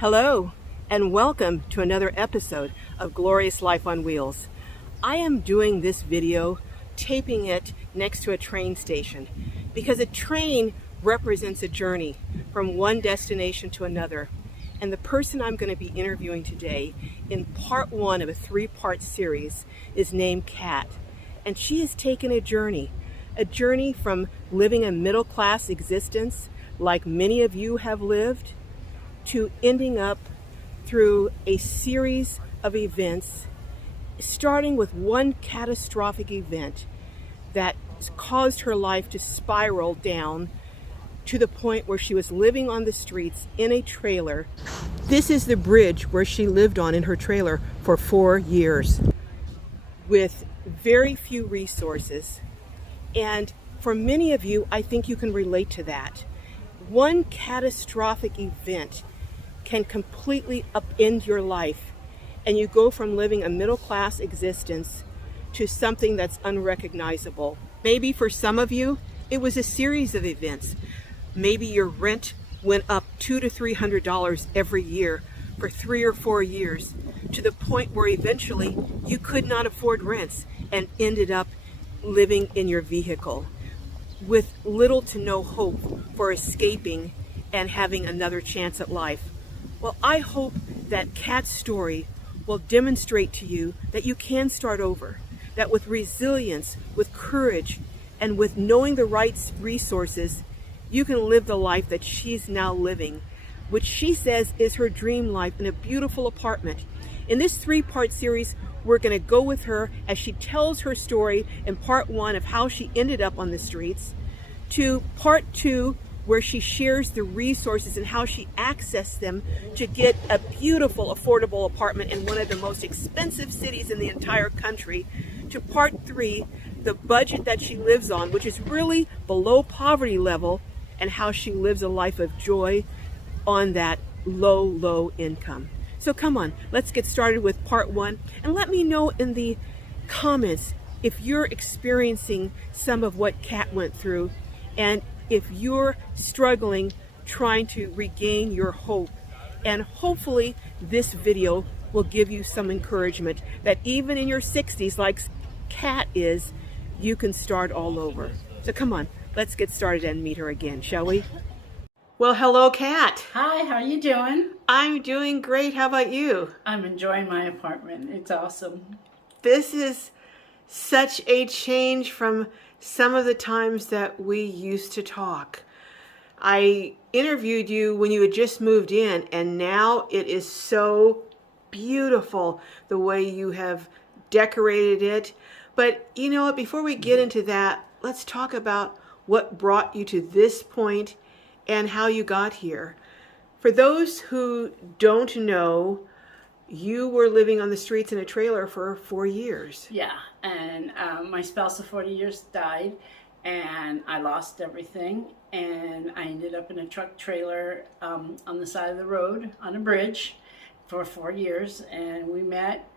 Hello, and welcome to another episode of Glorious Life on Wheels. I am doing this video, taping it next to a train station, because a train represents a journey from one destination to another. And the person I'm going to be interviewing today in part one of a three-part series is named Kat. And she has taken a journey from living a middle-class existence like many of you have lived, to ending up through a series of events, starting with one catastrophic event that caused her life to spiral down to the point where she was living on the streets in a trailer. This is the bridge where she lived on in her trailer for 4 years with very few resources. And for many of you, I think you can relate to that. One catastrophic event can completely upend your life, and you go from living a middle-class existence to something that's unrecognizable. Maybe for some of you, it was a series of events. Maybe your rent went up $200 to $300 every year for 3 or 4 years, to the point where eventually you could not afford rents and ended up living in your vehicle with little to no hope for escaping and having another chance at life. Well, I hope that Kat's story will demonstrate to you that you can start over, that with resilience, with courage, and with knowing the right resources, you can live the life that she's now living, which she says is her dream life in a beautiful apartment. In this three-part series, we're going to go with her as she tells her story in part one of how she ended up on the streets, to part two, where she shares the resources and how she accessed them to get a beautiful, affordable apartment in one of the most expensive cities in the entire country, to part three, the budget that she lives on, which is really below poverty level, and how she lives a life of joy on that low income. So come on, let's get started with part one, and let me know in the comments if you're experiencing some of what Kat went through, and if you're struggling trying to regain your hope. And hopefully this video will give you some encouragement that even in your 60s, like Kat is, you can start all over. So come on, let's get started and meet her again, shall we? Well, hello, Kat. Hi, how are you doing? I'm doing great. How about you? I'm enjoying my apartment. It's awesome. This is such a change from some of the times that we used to talk. I interviewed you when you had just moved in, and now it is so beautiful the way you have decorated it. But you know what, before we get into that, let's talk about what brought you to this point and how you got here. For those who don't know, you were living on the streets in a trailer for 4 years. Yeah, and my spouse of 40 years died, and I lost everything, and I ended up in a truck trailer on the side of the road on a bridge for 4 years, and we met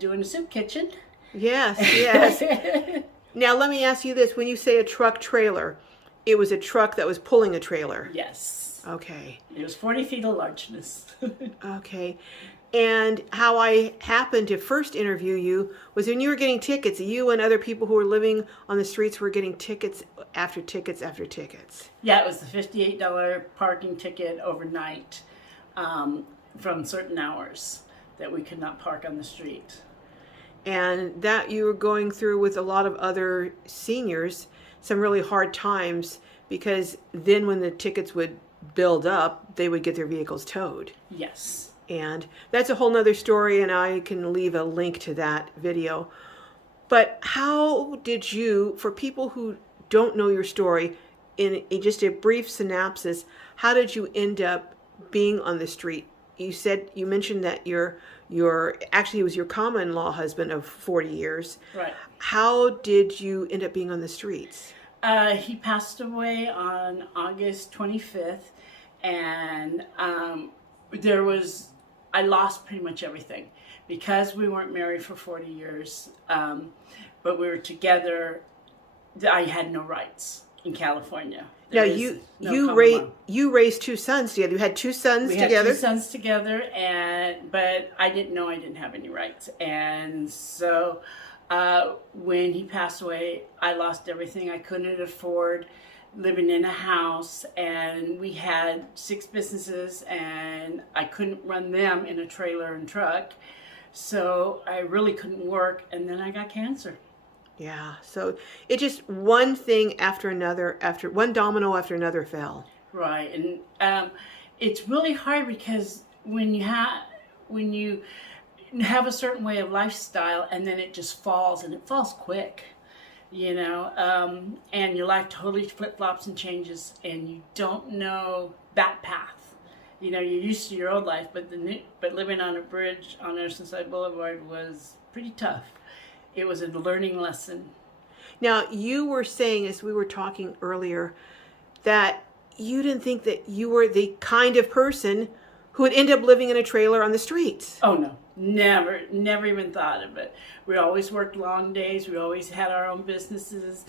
doing a soup kitchen. Yes. Now let me ask you this, when you say a truck trailer, it was a truck that was pulling a trailer? Yes. Okay. It was 40 feet of largeness. Okay. And how I happened to first interview you was when you were getting tickets. You and other people who were living on the streets were getting tickets after tickets after tickets. Yeah, it was the $58 parking ticket overnight from certain hours that we could not park on the street. And that you were going through with a lot of other seniors, some really hard times, because then when the tickets would build up, they would get their vehicles towed. Yes. And that's a whole nother story, and I can leave a link to that video. But how did you, for people who don't know your story, in just a brief synopsis, how did you end up being on the street? You mentioned that actually it was your common-law husband of 40 years. Right. How did you end up being on the streets? He passed away on August 25th, and I lost pretty much everything because we weren't married for 40 years, but we were together. I had no rights in California. Now There is no common law. you raised two sons together. You had two sons We together. had two sons together, but I didn't know I didn't have any rights, and so when he passed away, I lost everything. I couldn't afford living in a house, and we had 6 businesses, and I couldn't run them in a trailer and truck, so I really couldn't work, and then I got cancer. Yeah, so it just one thing after another, after one domino after another fell. Right, and it's really hard because when you have a certain way of lifestyle, and then it just falls, and it falls quick, and your life totally flip-flops and changes, and you don't know that path. You're used to your old life, but living on a bridge on Oceanside Boulevard was pretty tough. It was a learning lesson. Now, you were saying, as we were talking earlier, that you didn't think that you were the kind of person who would end up living in a trailer on the streets. Oh, no. Never even thought of it. We always worked long days. We always had our own businesses.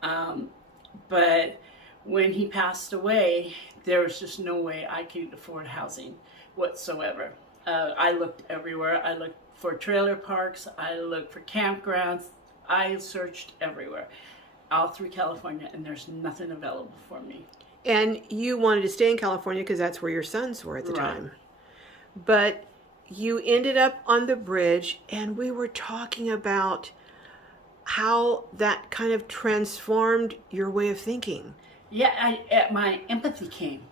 But when he passed away, there was just no way I could afford housing whatsoever. I looked everywhere. I looked for trailer parks. I looked for campgrounds. I searched everywhere, all through California, and there's nothing available for me. And you wanted to stay in California because that's where your sons were at the time. But you ended up on the bridge, and we were talking about how that kind of transformed your way of thinking. Yeah, my empathy came.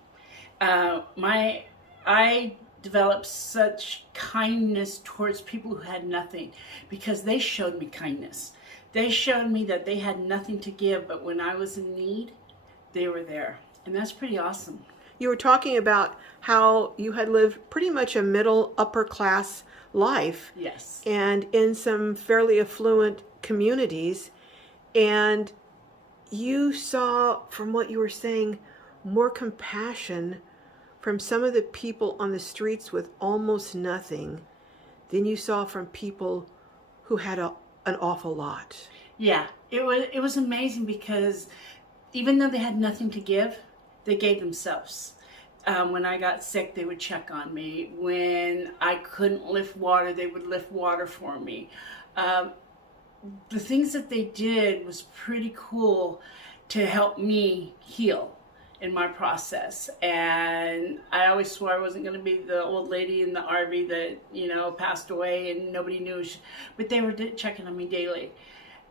I developed such kindness towards people who had nothing because they showed me kindness. They showed me that they had nothing to give, but when I was in need, they were there. And that's pretty awesome. You were talking about how you had lived pretty much a middle upper class life. Yes. And in some fairly affluent communities. And you saw, from what you were saying, more compassion from some of the people on the streets with almost nothing than you saw from people who had an awful lot. Yeah, it was amazing because even though they had nothing to give, they gave themselves. When I got sick, they would check on me. When I couldn't lift water, they would lift water for me. The things that they did was pretty cool to help me heal in my process. And I always swore I wasn't going to be the old lady in the RV that, passed away and nobody knew. But they were checking on me daily.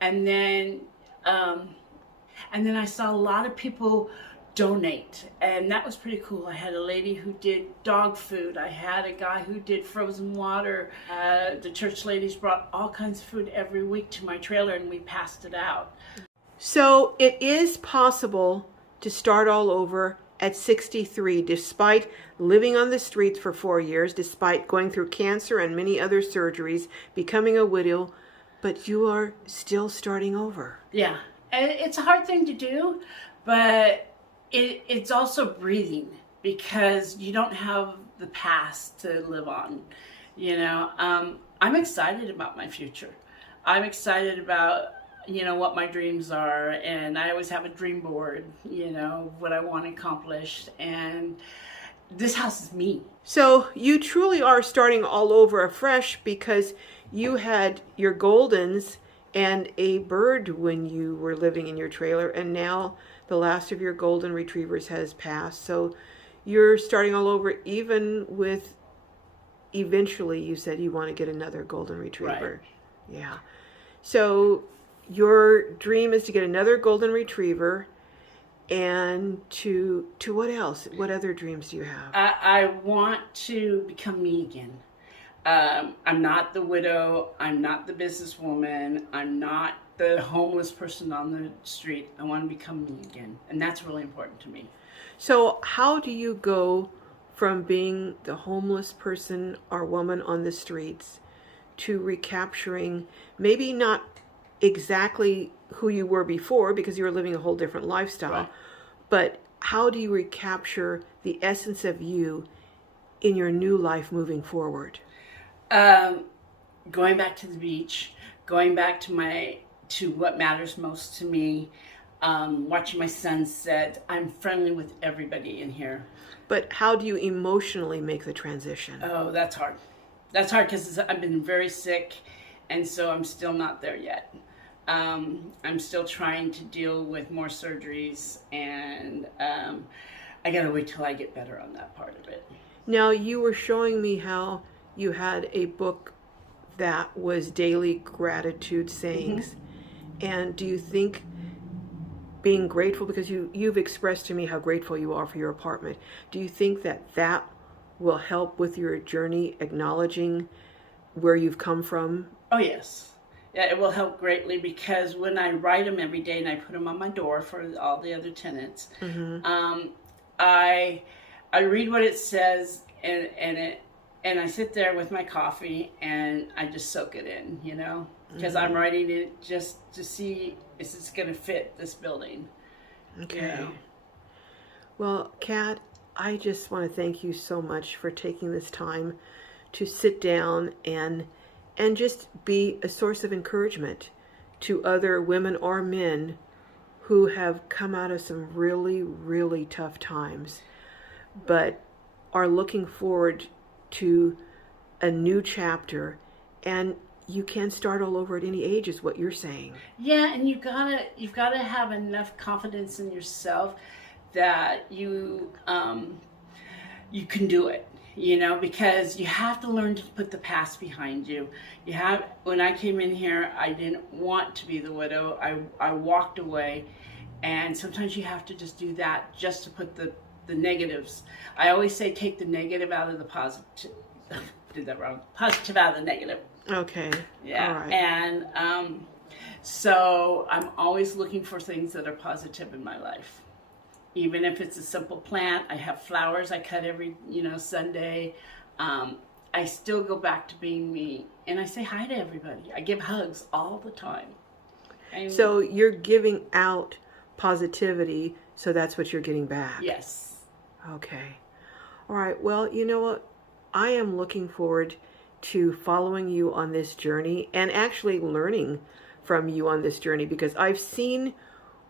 And then I saw a lot of people donate, and that was pretty cool. I had a lady who did dog food. I had a guy who did frozen water. The church ladies brought all kinds of food every week to my trailer, and we passed it out. So it is possible to start all over at 63, despite living on the streets for 4 years, despite going through cancer and many other surgeries, becoming a widow, but you are still starting over. Yeah, and it's a hard thing to do, but it's also breathing because you don't have the past to live on. I'm excited about my future. I'm excited about what my dreams are, and I always have a dream board, what I want accomplished, and this house is me. So you truly are starting all over afresh because you had your Goldens and a bird when you were living in your trailer, and now the last of your golden retrievers has passed. So you're starting all over, even with, eventually you said you want to get another golden retriever. Right. Yeah. So your dream is to get another golden retriever, and to what else? What other dreams do you have? I want to become me again. I'm not the widow. I'm not the businesswoman. I'm not the homeless person on the street. I want to become me again, and that's really important to me. So how do you go from being the homeless person or woman on the streets to recapturing, maybe not exactly who you were before because you were living a whole different lifestyle, right, but how do you recapture the essence of you in your new life moving forward? Going back to the beach, going back to what matters most to me, watching my sunset. I'm friendly with everybody in here. But how do you emotionally make the transition? Oh, that's hard. That's hard because I've been very sick, and so I'm still not there yet. I'm still trying to deal with more surgeries, and I gotta wait till I get better on that part of it. Now, you were showing me how you had a book that was daily gratitude sayings. And do you think being grateful, because you've expressed to me how grateful you are for your apartment, do you think that that will help with your journey, acknowledging where you've come from? Oh, yes. Yeah, it will help greatly, because when I write them every day and I put them on my door for all the other tenants, I read what it says, and I sit there with my coffee and I just soak it in, you know, because I'm writing it just to see if it's going to fit this building. Okay. You know? Well, Kat, I just want to thank you so much for taking this time to sit down and just be a source of encouragement to other women or men who have come out of some really, really tough times, but are looking forward to a new chapter. And you can start all over at any age, is what you're saying. Yeah, and you've gotta have enough confidence in yourself that you can do it. You know, because you have to learn to put the past behind you. When I came in here, I didn't want to be the widow. I walked away, and sometimes you have to just do that just to put the negatives. I always say take the negative out of the positive. Did that wrong. Positive out of the negative. Okay. Yeah. All right. And so I'm always looking for things that are positive in my life. Even if it's a simple plant, I have flowers I cut every, Sunday. I still go back to being me, and I say hi to everybody. I give hugs all the time. So you're giving out positivity, so that's what you're getting back. Yes. Okay. All right. Well, you know what? I am looking forward to following you on this journey and actually learning from you on this journey, because I've seen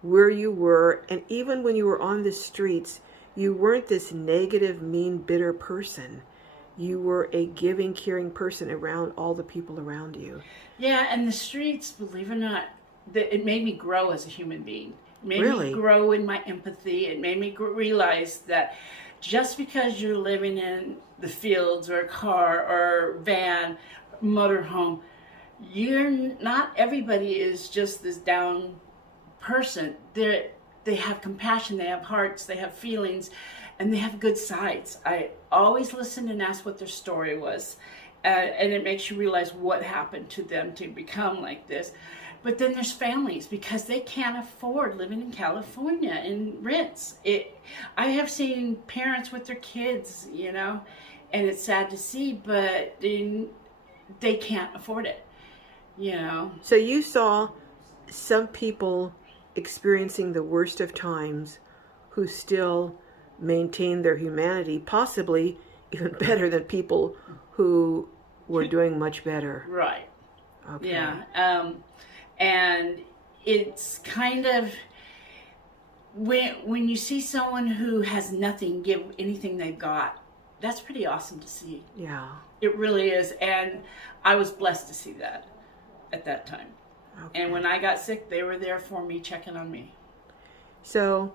where you were, and even when you were on the streets, you weren't this negative, mean, bitter person. You were a giving, caring person around all the people around you. Yeah, and the streets, believe it or not, it made me grow as a human being. It made Really? me grow in my empathy. It made me realize that just because you're living in the fields or a car or van, motorhome, not everybody is just this down person. They have compassion, they have hearts, they have feelings, and they have good sides. I always listen and ask what their story was, and it makes you realize what happened to them to become like this. But then there's families, because they can't afford living in California in rents. I have seen parents with their kids, and it's sad to see, but they can't afford it, So you saw some people experiencing the worst of times who still maintain their humanity, possibly even better than people who were doing much better. Right. Okay. Yeah. And it's kind of, when you see someone who has nothing give anything they've got, that's pretty awesome to see. Yeah. It really is. And I was blessed to see that at that time. Okay. And when I got sick, they were there for me, checking on me. So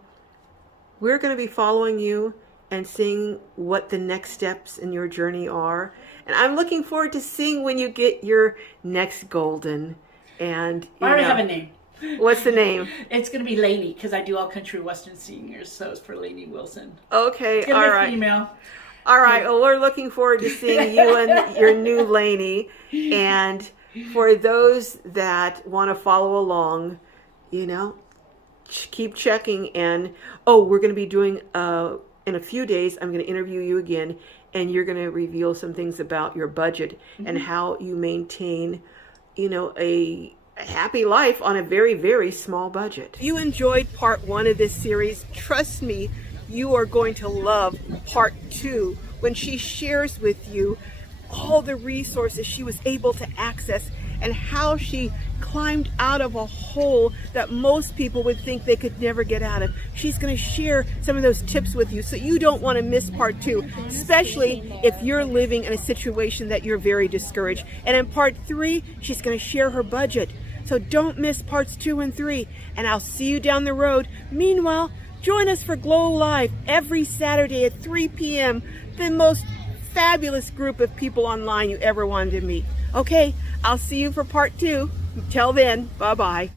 we're going to be following you and seeing what the next steps in your journey are. And I'm looking forward to seeing when you get your next golden. And I already have a name. What's the name? It's going to be Lainey, because I do all country western seniors, so it's for Lainey Wilson. Okay, it's all right. Female. All right, well, we're looking forward to seeing you and your new Lainey. And for those that want to follow along, keep checking. And we're going to be doing in a few days, I'm going to interview you again, and you're going to reveal some things about your budget and how you maintain a happy life on a very, very small budget. If you enjoyed part 1 of this series, trust me, you are going to love part 2 when she shares with you all the resources she was able to access and how she climbed out of a hole that most people would think they could never get out of. She's going to share some of those tips with you, so you don't want to miss part 2, especially if you're living in a situation that you're very discouraged. And in part 3, she's going to share her budget. So don't miss parts 2 and 3, and I'll see you down the road. Meanwhile, join us for Glow Live every Saturday at 3 p.m. The most fabulous group of people online you ever wanted to meet. Okay, I'll see you for part 2. Till then, bye-bye.